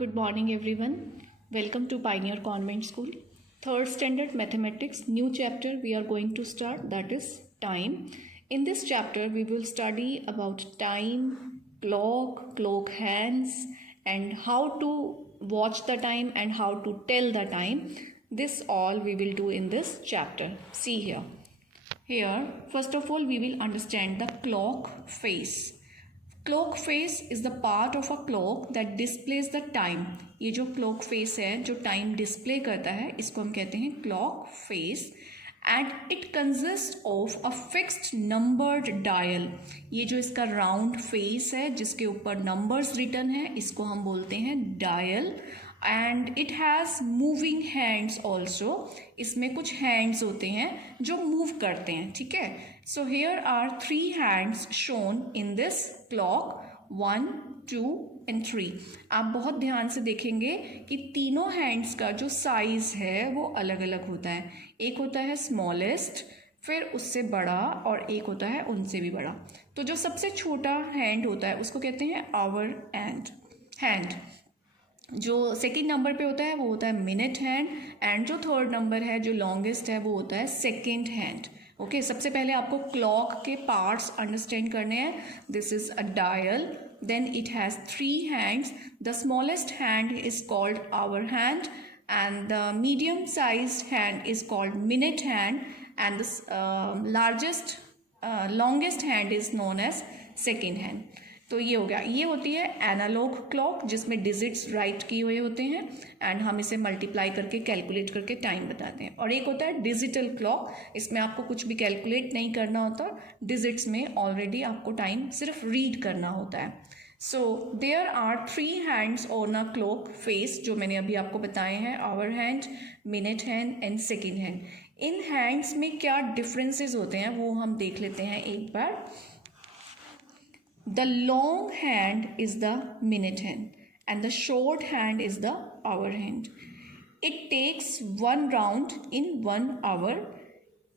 Good morning, everyone. Welcome to Pioneer Convent School. Third standard mathematics, new chapter we are going to start, that is time. In this chapter, we will study about time, clock hands, and how to watch the time and how to tell the time. This all we will do in this chapter. See here. Here, first of all, we will understand the clock face. Clock face is the part of a clock that displays the time. ये जो clock face है जो time display करता है इसको हम कहते हैं clock face. And it consist of a fixed numbered dial. ये जो इसका राउंड फेस है जिसके ऊपर नंबर्स रिटन है इसको हम बोलते हैं dial. And it has moving hands also. इसमें कुछ हैंड्स होते हैं जो मूव करते हैं. ठीक है. So here are 3 hands shown in this clock, 1, 2 and 3. आप बहुत ध्यान से देखेंगे कि तीनों हैंड्स का जो साइज है वो अलग अलग होता है. एक होता है स्मॉलेस्ट, फिर उससे बड़ा, और एक होता है उनसे भी बड़ा. तो जो सबसे छोटा हैंड होता है उसको कहते हैं आवर हैंड. जो सेकेंड नंबर पे होता है वो होता है मिनट हैंड. एंड जो थर्ड नंबर है जो लॉन्गेस्ट है वो होता है सेकेंड हैंड. ओके, सबसे पहले आपको क्लॉक के पार्ट्स अंडरस्टैंड करने हैं. This is a dial, then it has 3 hands. The smallest hand is called hour hand, and the medium sized hand is called minute hand, and the longest hand is known as second hand. तो ये हो गया. ये होती है analogue clock जिसमें digits right किए हुए होते हैं एंड हम इसे मल्टीप्लाई करके कैलकुलेट करके टाइम बताते हैं. और एक होता है डिजिटल क्लॉक, इसमें आपको कुछ भी कैलकुलेट नहीं करना होता, डिजिट्स में ऑलरेडी आपको टाइम सिर्फ रीड करना होता है. So there are 3 hands on a clock face जो मैंने अभी आपको बताए हैं, hour hand, minute hand and second hand. इन हैंड्स में क्या डिफरेंसेस होते हैं वो हम देख लेते हैं एक बार. The long hand is the minute hand and the short hand is the hour hand. It takes 1 round in 1 hour.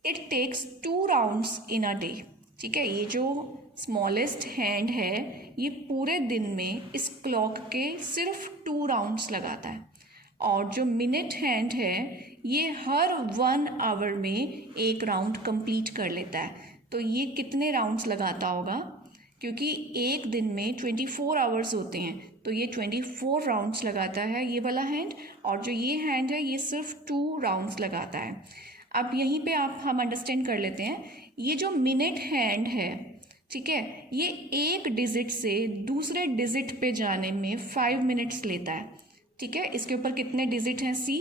It takes 2 rounds in a day. ठीक है. ये जो स्मॉलेस्ट हैंड है ये पूरे दिन में इस क्लॉक के सिर्फ 2 राउंड्स लगाता है. और जो मिनट हैंड है ये हर 1 आवर में 1 राउंड कंप्लीट कर लेता है. तो ये कितने राउंड्स लगाता होगा, क्योंकि एक दिन में 24 आवर्स होते हैं तो ये 24 राउंड्स लगाता है ये वाला हैंड. और जो ये हैंड है ये सिर्फ 2 राउंड्स लगाता है. अब यहीं पे हम अंडरस्टैंड कर लेते हैं. ये जो मिनट हैंड है, ठीक है, ये एक डिजिट से दूसरे डिजिट पे जाने में 5 मिनट्स लेता है. ठीक है. इसके ऊपर कितने डिजिट हैं, सी,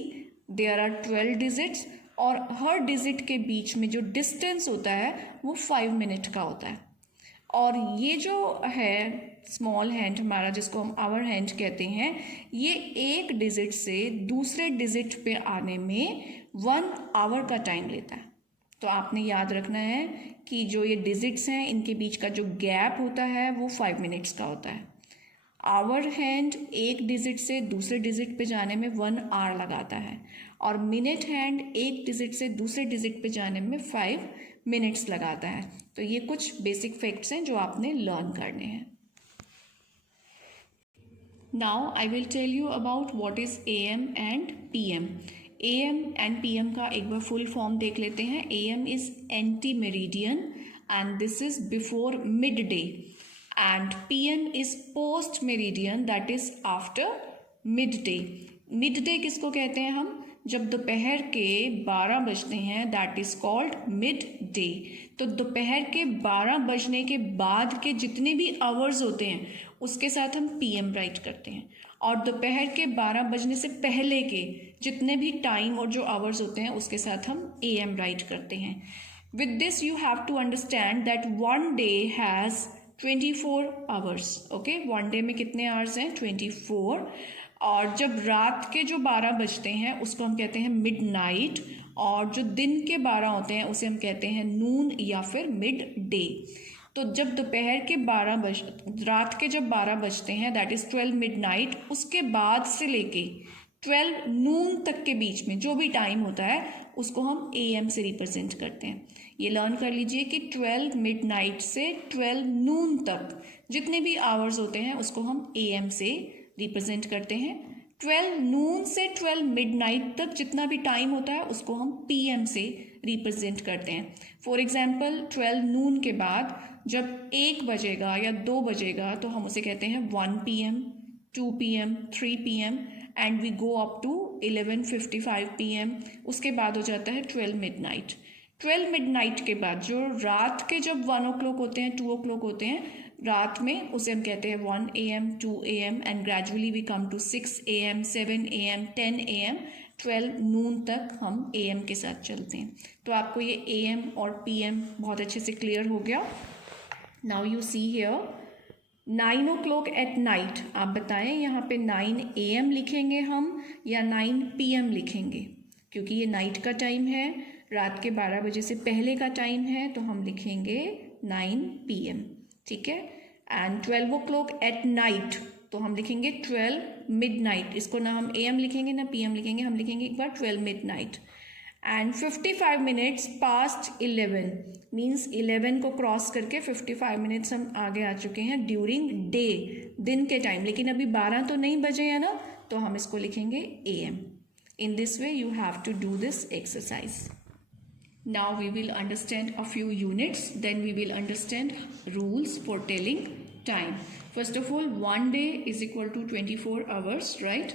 देयर आर 12 डिजिट्स. और हर डिजिट के बीच में जो डिस्टेंस होता है वो 5 मिनट का होता है. और ये जो है स्मॉल हैंड हमारा जिसको हम आवर हैंड कहते हैं, ये एक डिजिट से दूसरे डिजिट पे आने में 1 आवर का टाइम लेता है. तो आपने याद रखना है कि जो ये डिजिट्स हैं इनके बीच का जो गैप होता है वो 5 मिनट्स का होता है. आवर हैंड एक डिजिट से दूसरे डिजिट पे जाने में 1 आवर लगाता है और मिनट हैंड एक डिजिट से दूसरे डिजिट पे जाने में 5 मिनट्स लगाता है. तो ये कुछ बेसिक फैक्ट्स हैं जो आपने लर्न करने हैं. Now I will tell you about what is AM and PM. AM and PM का एक बार फुल फॉर्म देख लेते हैं. AM is anti meridian and this is before mid day. And PM is post meridian, that is after mid day. Mid day किसको कहते हैं हम, जब दोपहर के 12 बजते हैं, that is called mid day. तो दोपहर के 12 बजने के बाद के जितने भी आवर्स होते हैं उसके साथ हम PM राइट करते हैं. और दोपहर के 12 बजने से पहले के जितने भी टाइम और जो आवर्स होते हैं उसके साथ हम AM राइट करते हैं. With this you have to understand that 1 day has 24 hours. Okay, 1 day में कितने आवर्स हैं, 24. और जब रात के जो 12 बजते हैं उसको हम कहते हैं मिड नाइट, और जो दिन के 12 होते हैं उसे हम कहते हैं नून या फिर मिड डे. तो जब दोपहर के रात के जब 12 बजते हैं दैट इज़ 12 मिड नाइट, उसके बाद से लेके 12 नून तक के बीच में जो भी टाइम होता है उसको हम AM से रिप्रेजेंट करते हैं. ये लर्न कर लीजिए कि 12 मिड नाइट से 12 नून तक जितने भी आवर्स होते हैं उसको हम AM से रिप्रेजेंट करते हैं। 12 नून से 12 मिडनाइट तक जितना भी टाइम होता है उसको हम PM से रिप्रेजेंट करते हैं। फॉर एग्जाम्पल 12 नून के बाद जब 1 बजेगा या 2 बजेगा तो हम उसे कहते हैं 1 PM, 2 PM, 3 PM and we go up to 11:55 PM। उसके बाद हो जाता है 12 मिडनाइट। 12 मिडनाइट के बाद जो रात के जब 1 o'clock होते हैं, 2 o'clock होते हैं रात में, उसे हम कहते हैं 1 AM, 2 AM and gradually we come to 6 AM, 7 AM, 10 AM, 12 noon तक हम AM के साथ चलते हैं। तो आपको ये AM और PM बहुत अच्छे से क्लियर हो गया। Now you see here 9 o'clock at night. आप बताएं यहाँ पे 9 AM लिखेंगे हम या 9 PM लिखेंगे, क्योंकि ये नाइट का टाइम है, रात के 12 बजे से पहले का टाइम है, तो हम लिखेंगे 9 PM, ठीक है। एंड 12 o'clock एट नाइट तो हम लिखेंगे 12 मिडनाइट। इसको ना हम AM लिखेंगे ना PM लिखेंगे, हम लिखेंगे एक बार 12 midnight. And 55 minutes past 11 means 11 को क्रॉस करके 55 मिनट्स हम आगे आ चुके हैं ड्यूरिंग डे, दिन के टाइम। लेकिन अभी 12 तो नहीं बजे है ना, तो हम इसको लिखेंगे AM। In this way you have to do this exercise. Now we will understand a few units, then we will understand rules for telling time. First of all, 1 day is equal to 24 hours, right?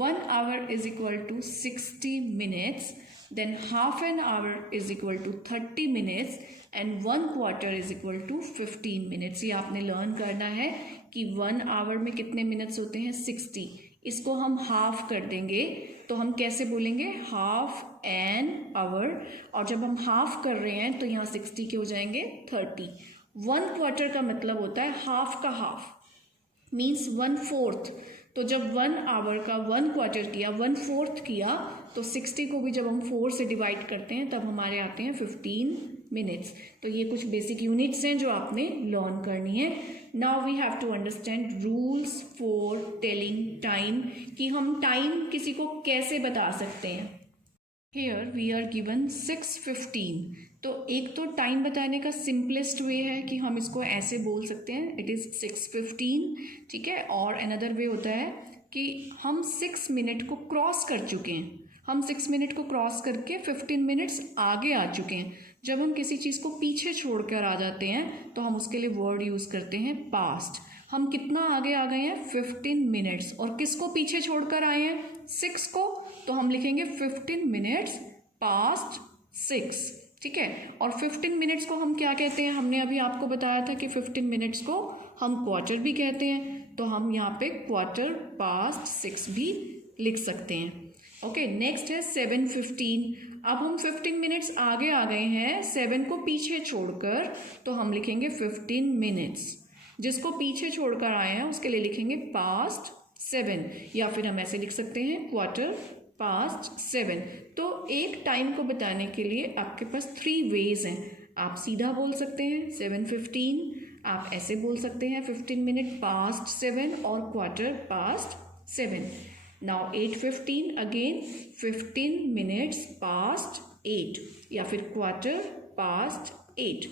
1 hour is equal to 60 minutes, then half an hour is equal to 30 minutes and 1 quarter is equal to 15 minutes. ये आपने learn करना है कि 1 hour में कितने minutes होते हैं 60। इसको हम हाफ कर देंगे तो हम कैसे बोलेंगे हाफ एन आवर, और जब हम हाफ कर रहे हैं तो यहाँ 60 के हो जाएंगे 30। 1 क्वार्टर का मतलब होता है हाफ का हाफ मीन्स 1/4। तो जब 1 आवर का 1 क्वार्टर किया, 1/4 किया, तो 60 को भी जब हम 4 से डिवाइड करते हैं तब हमारे आते हैं 15 मिनट्स। तो ये कुछ बेसिक यूनिट्स हैं जो आपने लर्न करनी है। Now we have to understand rules for telling time, कि हम टाइम किसी को कैसे बता सकते हैं। Here we are given 6:15। तो एक तो टाइम बताने का सिंपलेस्ट वे है कि हम इसको ऐसे बोल सकते हैं, इट इज़ 6:15, ठीक है। और अनदर वे होता है कि हम 6 मिनट को क्रॉस कर चुके हैं, हम 6 मिनट को क्रॉस करके 15 मिनट्स आगे आ चुके हैं। जब हम किसी चीज़ को पीछे छोड़कर आ जाते हैं तो हम उसके लिए वर्ड यूज़ करते हैं पास्ट। हम कितना आगे आ गए हैं 15 मिनट्स, और किसको पीछे छोड़कर आए हैं 6 को, तो हम लिखेंगे 15 मिनट्स पास्ट 6, ठीक है। और 15 मिनट्स को हम क्या कहते हैं, हमने अभी आपको बताया था कि 15 मिनट्स को हम क्वार्टर भी कहते हैं, तो हम यहाँ पे क्वार्टर पास्ट 6 भी लिख सकते हैं। ओके, नेक्स्ट है 7:15। अब हम 15 मिनट्स आगे आ गए हैं 7 को पीछे छोड़कर, तो हम लिखेंगे 15 मिनट्स। जिसको पीछे छोड़कर आए हैं उसके लिए लिखेंगे पास्ट 7, या फिर हम ऐसे लिख सकते हैं क्वार्टर पास्ट 7। तो एक टाइम को बताने के लिए आपके पास 3 वेज हैं। आप सीधा बोल सकते हैं 7:15, आप ऐसे बोल सकते हैं 15 मिनट पास्ट 7 और quarter past 7। Now 8:15 again 15 minutes past 8, या फिर क्वार्टर पास्ट 8।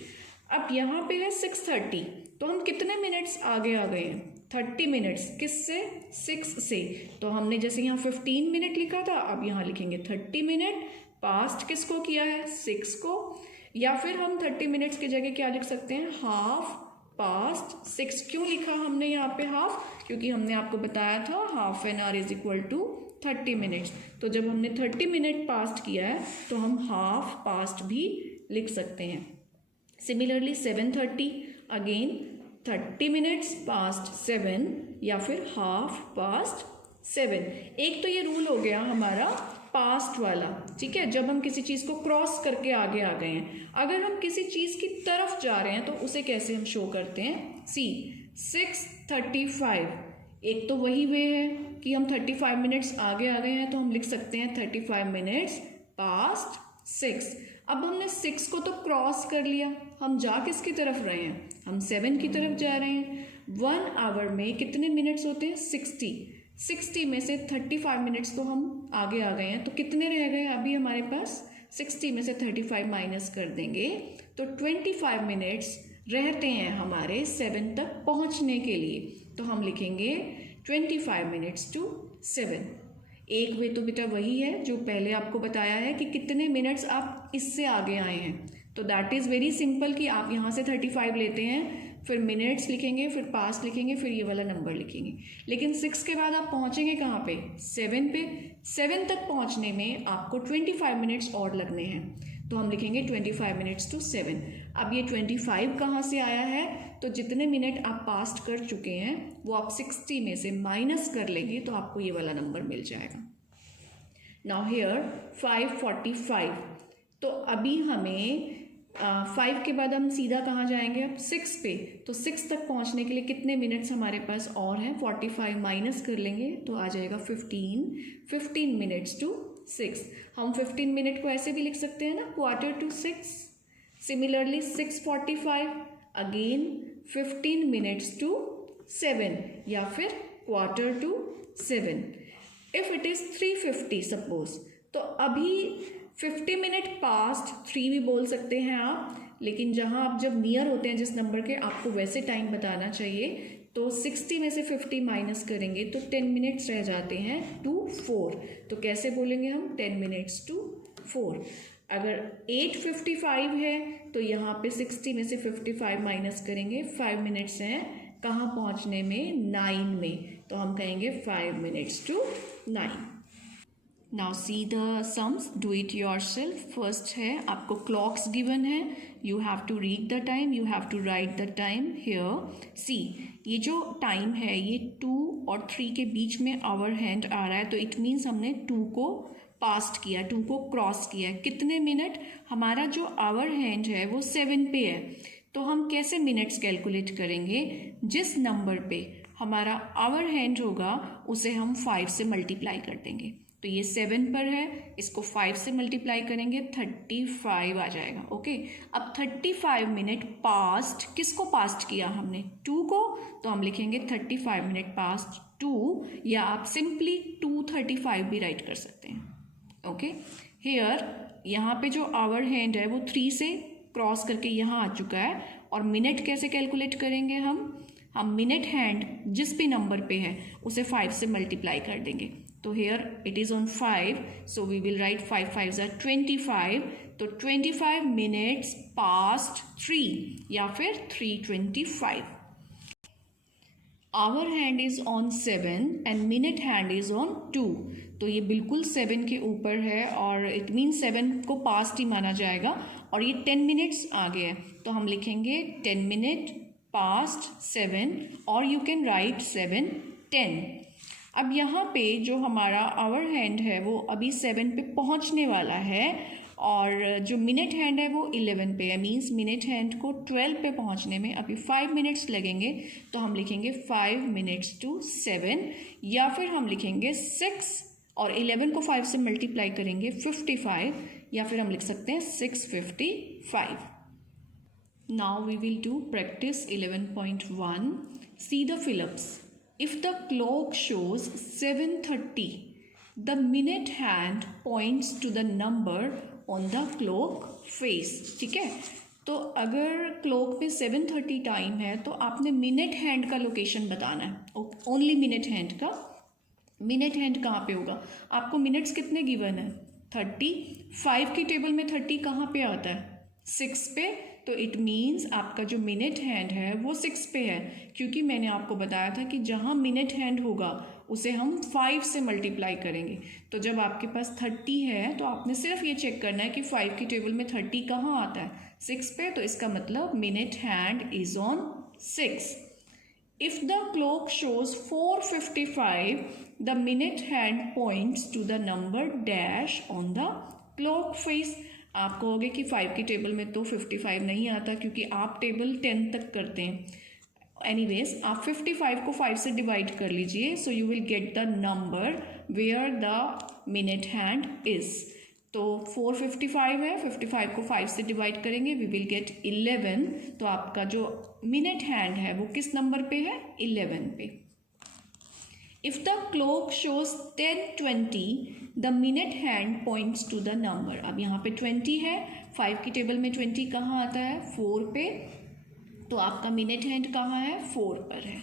अब यहाँ पे है 6:30, तो हम कितने मिनट्स आगे आ गए हैं 30 मिनट्स। किससे 6 से, तो हमने जैसे यहाँ 15 मिनट लिखा था, अब यहाँ लिखेंगे 30 मिनट। पास्ट किसको किया है 6 को, या फिर हम 30 मिनट्स की जगह क्या लिख सकते हैं हाफ पास्ट 6। क्यों लिखा हमने यहाँ पे हाफ, क्योंकि हमने आपको बताया था half an hour is equal to 30 minutes. तो जब हमने 30 मिनट पास्ट किया है तो हम हाफ पास्ट भी लिख सकते हैं। सिमिलरली 7:30 अगेन 30 मिनट्स पास्ट 7, या फिर हाफ पास्ट 7। एक तो ये रूल हो गया हमारा पास्ट वाला, ठीक है, जब हम किसी चीज़ को क्रॉस करके आगे आ गए हैं। अगर हम किसी चीज़ की तरफ जा रहे हैं तो उसे कैसे हम शो करते हैं, सी 6:35। एक तो वही वे है कि हम 35 मिनट्स आगे आ गए हैं, तो हम लिख सकते हैं 35 मिनट्स पास्ट 6। अब हमने 6 को तो क्रॉस कर लिया, हम जा किसकी तरफ रहे हैं, हम 7 की तरफ जा रहे हैं। 1 आवर में कितने मिनट्स होते हैं 60 में से 35 मिनट्स तो हम आगे आ गए हैं, तो कितने रह गए अभी हमारे पास, 60 में से 35 माइनस कर देंगे तो 25 मिनट्स रहते हैं हमारे 7 तक पहुंचने के लिए। तो हम लिखेंगे 25 मिनट्स टू 7। एक वे तो बेटा वही है जो पहले आपको बताया है कि कितने मिनट्स आप इससे आगे आए हैं, तो दैट इज़ वेरी सिंपल कि आप यहाँ से 35 लेते हैं, फिर मिनट्स लिखेंगे, फिर पास्ट लिखेंगे, फिर ये वाला नंबर लिखेंगे। लेकिन 6 के बाद आप पहुँचेंगे कहाँ पे? 7 पे। 7 तक पहुँचने में आपको 25 मिनट्स और लगने हैं, तो हम लिखेंगे 25 मिनट्स टू 7। अब ये 25 कहाँ से आया है? तो जितने मिनट आप पास्ट कर चुके हैं वो आप 60 में से माइनस कर लेंगे तो आपको ये वाला नंबर मिल जाएगा। नाउ हियर 5:45, तो अभी हमें 5 के बाद हम सीधा कहाँ जाएंगे? अब 6 पे। तो 6 तक पहुँचने के लिए कितने मिनट्स हमारे पास और हैं? 45 माइनस कर लेंगे तो आ जाएगा 15 मिनट्स टू 6। हम 15 मिनट को ऐसे भी लिख सकते हैं ना, quarter to 6। Similarly 6:45 again 15 minutes to 7 या फिर quarter to 7। If it is 3:50 suppose, तो अभी 50 मिनट पास्ट 3 भी बोल सकते हैं आप, लेकिन जहाँ आप जब नियर होते हैं जिस नंबर के, आपको वैसे टाइम बताना चाहिए। तो 60 में से 50 माइनस करेंगे तो 10 मिनट्स रह जाते हैं टू 4। तो कैसे बोलेंगे हम? 10 मिनट्स टू 4। अगर 8:55 है तो यहाँ पे 60 में से 55 माइनस करेंगे, 5 मिनट्स हैं कहाँ पहुँचने में? 9 में। तो हम कहेंगे 5 minutes to 9। Now see the sums, do it yourself. First है आपको क्लॉक्स गिवन है, you have to read the time, you have to write the time here. See, ये जो टाइम है ये 2 और 3 के बीच में आवर हैंड आ रहा है, तो इट मीन्स हमने 2 को पास्ट किया, 2 को क्रॉस किया है। कितने मिनट? हमारा जो आवर हैंड है वो 7 पे है, तो हम कैसे मिनट्स कैलकुलेट करेंगे? जिस नंबर पे हमारा आवर हैंड होगा उसे हम 5 से मल्टीप्लाई कर देंगे। तो ये 7 पर है, इसको 5 से मल्टीप्लाई करेंगे 35 आ जाएगा। ओके, अब 35 मिनट पास्ट, किसको पास्ट किया हमने? 2 को, तो हम लिखेंगे 35 मिनट पास्ट 2, या आप सिंपली 2:35 भी राइट कर सकते हैं। ओके, हियर यहाँ पे जो आवर हैंड है वो 3 से क्रॉस करके यहाँ आ चुका है, और मिनट कैसे कैलकुलेट करेंगे हम मिनट हैंड जिस भी नंबर पे है उसे 5 से मल्टीप्लाई कर देंगे। तो here it is on 5, so we will write 5 5s are 25। तो 25 मिनट्स पास्ट 3 या फिर 3:25। Hour hand is on 7 and minute hand is on 2, तो ये बिल्कुल 7 के ऊपर है और इट मीन 7 को पास्ट ही माना जाएगा, और ये 10 मिनट्स आगे है, तो हम लिखेंगे 10 मिनट पास्ट 7, और यू कैन राइट 7:10। अब यहाँ पे जो हमारा आवर हैंड है वो अभी 7 पे पहुँचने वाला है, और जो मिनट हैंड है वो 11 पे है, मींस मिनट हैंड को 12 पे पहुँचने में अभी 5 मिनट्स लगेंगे। तो हम लिखेंगे 5 मिनट्स टू 7, या फिर हम लिखेंगे 6 और 11 को 5 से मल्टीप्लाई करेंगे 55, या फिर हम लिख सकते हैं 6:55। Now we will do practice 11.1। See the fill ups. If the clock shows 7:30, the minute hand points to the number on the clock face। ठीक है, तो अगर क्लॉक पे 7:30 टाइम है तो आपने मिनट हैंड का लोकेशन बताना है, ओनली मिनट हैंड का। मिनट हैंड कहाँ पे होगा? आपको मिनट्स कितने गिवन है? 30। 5 की टेबल में 30 कहाँ पे आता है? 6 पे। तो इट मीन्स आपका जो मिनट हैंड है वो 6 पे है, क्योंकि मैंने आपको बताया था कि जहाँ मिनट हैंड होगा उसे हम 5 से मल्टीप्लाई करेंगे। तो जब आपके पास 30 है तो आपने सिर्फ ये चेक करना है कि 5 की टेबल में 30 कहाँ आता है? 6 पे। तो इसका मतलब minute hand is on 6। If the clock shows 4:55, the minute hand points to the number dash on the clock face। आप कहोगे कि 5 की टेबल में तो 55 नहीं आता क्योंकि आप टेबल 10 तक करते हैं। एनीवेज, आप 55 को 5 से डिवाइड कर लीजिए, so you will get the number where the minute hand is. तो 4:55 है, 55 को 5 से डिवाइड करेंगे, वी विल गेट 11। तो आपका जो मिनट हैंड है वो किस नंबर पे है? 11 पे। If the clock shows 10:20, the minute hand points to the number. अब यहाँ पे 20 है, 5 की टेबल में 20 कहाँ आता है? 4 पे। तो आपका मिनट हैंड कहाँ है? 4 पर है।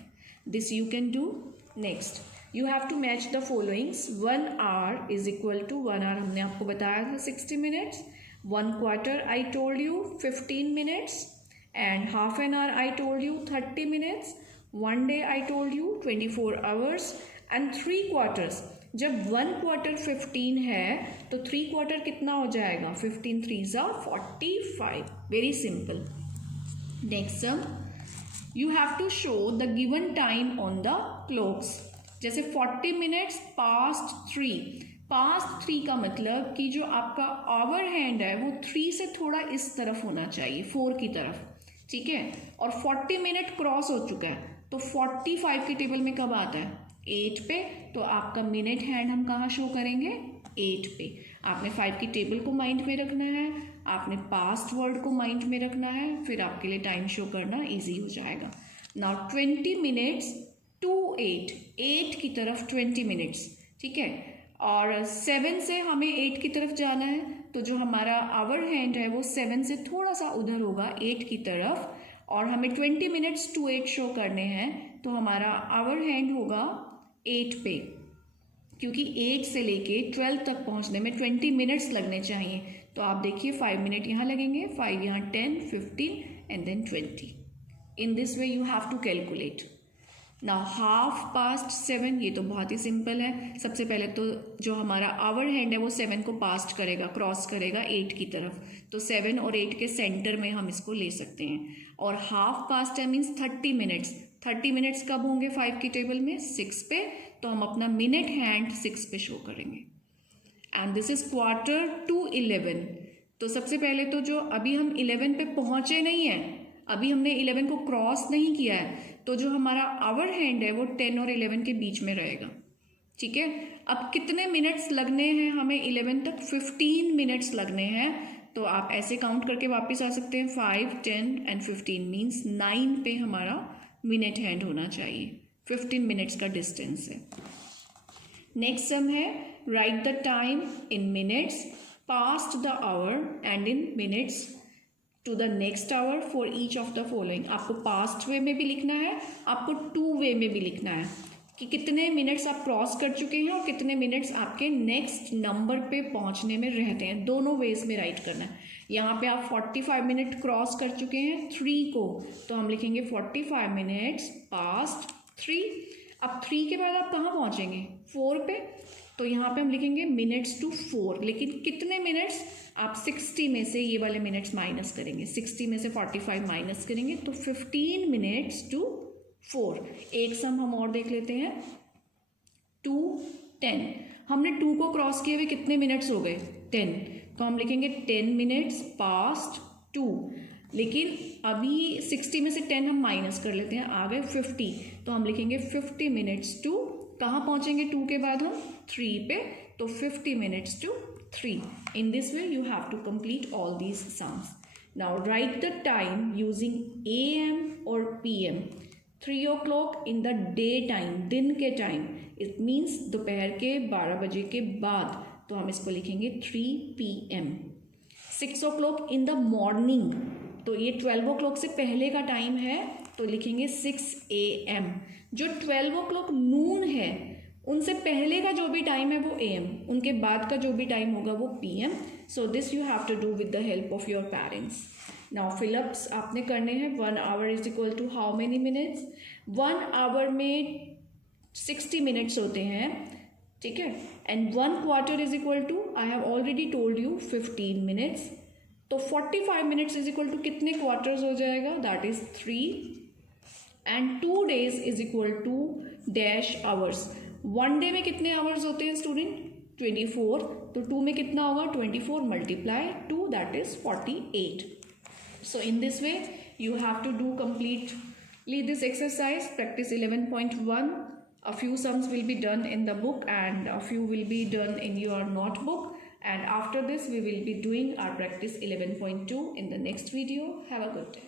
This you can do next you have to match the followings. 1 hour is equal to 1 hour हमने आपको बताया था 60 minutes. 1 quarter I told you 15 minutes. And half an hour I told you 30 minutes. 1 day I told you 24 hours. And 3 quarters, जब 1 quarter 15 है तो 3 quarter कितना हो जाएगा? 15 3s are 45. Very simple. Next sum, you have to show the given time on the clocks. जैसे 40 minutes past 3. past 3 का मतलब कि जो आपका आवर हैंड है वो 3 से थोड़ा इस तरफ होना चाहिए, 4 की तरफ, ठीक है. और 40 मिनट क्रॉस हो चुका है तो 45 के टेबल में कब आता है? 8 पे. तो आपका मिनट हैंड हम कहाँ शो करेंगे? 8 पे. आपने 5 की टेबल को माइंड में रखना है, आपने पास्ट वर्ड को माइंड में रखना है, फिर आपके लिए टाइम शो करना इजी हो जाएगा. नाउ 20 मिनट्स टू 8 की तरफ 20 मिनट्स, ठीक है. और 7 से हमें 8 की तरफ जाना है तो जो हमारा आवर हैंड है वो 7 से थोड़ा सा उधर होगा 8 की तरफ. और हमें 20 मिनट्स टू 8 शो करने हैं तो हमारा आवर हैंड होगा 8 पे, क्योंकि 8 से लेके 12 तक पहुंचने में 20 मिनट्स लगने चाहिए. तो आप देखिए 5 मिनट यहाँ लगेंगे, 5 यहाँ, 10 15 and then 20. In this way you have to calculate. Now 7:30, ये तो बहुत ही सिंपल है. सबसे पहले तो जो हमारा आवर हैंड है वो 7 को पास्ट करेगा, क्रॉस करेगा 8 की तरफ. तो 7 और 8 के सेंटर में हम इसको ले सकते हैं. और 7:30 मीन्स 30 मिनट्स. 30 मिनट्स कब होंगे 5 की टेबल में? 6 पे. तो हम अपना मिनट हैंड 6 पे शो करेंगे. And this is 11:45. तो सबसे पहले तो जो अभी हम 11 पे पहुंचे नहीं हैं, अभी हमने 11 को क्रॉस नहीं किया है, तो जो हमारा आवर हैंड है वो 10 और 11 के बीच में रहेगा, ठीक है. अब कितने मिनट्स लगने हैं हमें 11 तक? 15 मिनट्स लगने हैं. तो आप ऐसे काउंट करके वापस आ सकते हैं. 5 10 एंड 15 मीन्स 9 पे हमारा मिनट हैंड होना चाहिए. 15 मिनट्स का डिस्टेंस है. नेक्स्ट सम है write the time in minutes past the hour and in minutes to the next hour for each of the following. आपको पास्ट वे में भी लिखना है, आपको टू वे में भी लिखना है कि कितने मिनट्स आप क्रॉस कर चुके हैं और कितने मिनट्स आपके नेक्स्ट नंबर पे पहुंचने में रहते हैं. दोनों वेज में राइट करना है. यहाँ पे आप 45 मिनट क्रॉस कर चुके हैं 3 को, तो हम लिखेंगे 45 मिनट्स पास्ट 3. अब 3 के बाद आप कहाँ पहुँचेंगे? 4 पे. तो यहाँ पे हम लिखेंगे मिनट्स टू 4. लेकिन कितने मिनट्स? आप 60 में से ये वाले मिनट्स माइनस करेंगे. 60 में से 45 माइनस करेंगे तो 15 मिनट्स टू 4. एक सम हम और देख लेते हैं. 2 10. हमने 2 को क्रॉस किए हुए कितने मिनट्स हो गए? 10. तो हम लिखेंगे 10 मिनट्स पास्ट 2. लेकिन अभी 60 में से 10 हम माइनस कर लेते हैं, आ गए 50. तो हम लिखेंगे 50 मिनट्स टू, कहाँ पहुँचेंगे 2 के बाद हम? 3 पे. तो 50 minutes to 3. In this way you have to complete all these sums. Now write the time using AM or PM. 3 o'clock in the day time, दिन के टाइम. It means दोपहर के 12 बजे के बाद. तो हम इसको लिखेंगे 3 PM. 6 o'clock in the morning. तो ये 12 o'clock से पहले का टाइम है तो लिखेंगे 6 AM. जो 12 o'clock नून है उनसे पहले का जो भी टाइम है वो AM, उनके बाद का जो भी टाइम होगा वो PM. So this you have to do with the help of your parents. Now fill ups आपने करने हैं. 1 hour is equal to how many minutes? 1 hour में 60 मिनट्स होते हैं, ठीक है. And 1 quarter is equal to, I have already told you, 15 minutes. तो 45 minutes is equal to कितने क्वार्टर्स हो जाएगा? That is 3. And 2 days is equal to dash hours. 1 day में कितने आवर्स होते हैं स्टूडेंट? 24. तो 2 में कितना होगा? 24 multiply 2, that is 48. So in this way you have to do completely this exercise. Practice 11.1. A few sums will be done in the book and a few will be done in your notebook. And after this we will be doing our practice 11.2 in the next video. Have a good day.